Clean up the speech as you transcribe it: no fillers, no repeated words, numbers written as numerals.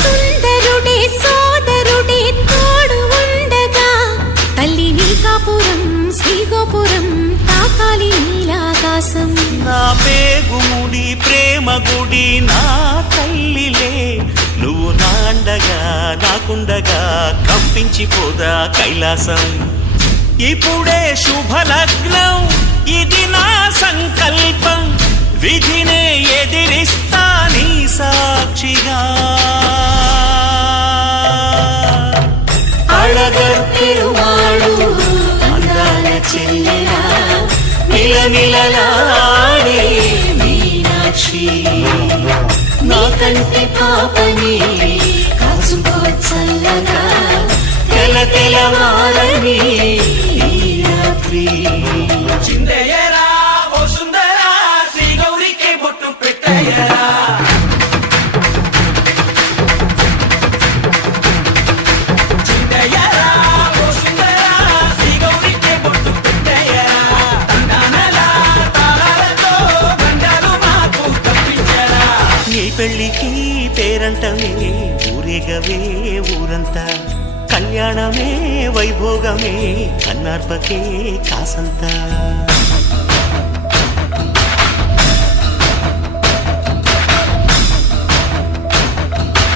సుందరుడే సోదరుడే తోడు ఉండగా తల్లి నీకాపురం శ్రీగోపురం తాకాలి నీలాకాశం. నా పేగుముడి ప్రేమ గుడి నా తల్లిలే, నువ్వు నాండగా నాకుండగా కంపించిపోదా కైలాసం. ఇప్పుడే శుభలగ్నం ఇది నా సంకల్పం, విధినే ఎదిరిస్తా నీ సాక్షిగా. అళగర్ పెరుమాళు అందాల చెల్లెలా నిలనిలలాడే మీనాక్షి, నీ కంటి పాపని కాచుకో చల్లగా తెల తెలవారని ఈ రాత్రి. చిందయ్యరా ఓ సుందరా శ్రీ గౌరికి బొట్టు పెట్టయ్యరా. చిందయ్యరా ఓ సుందరా శ్రీ గౌరికి బొట్టు పెట్టయ్యరా. తండానలా తాళాలతో గండాలు మాకు తప్పించరా. నీ పెళ్ళికి పేరంటమే ఊరేగవే ఊరంతా, కళ్యాణమే వైభోగమే కన్నార్పకే కాసంతా.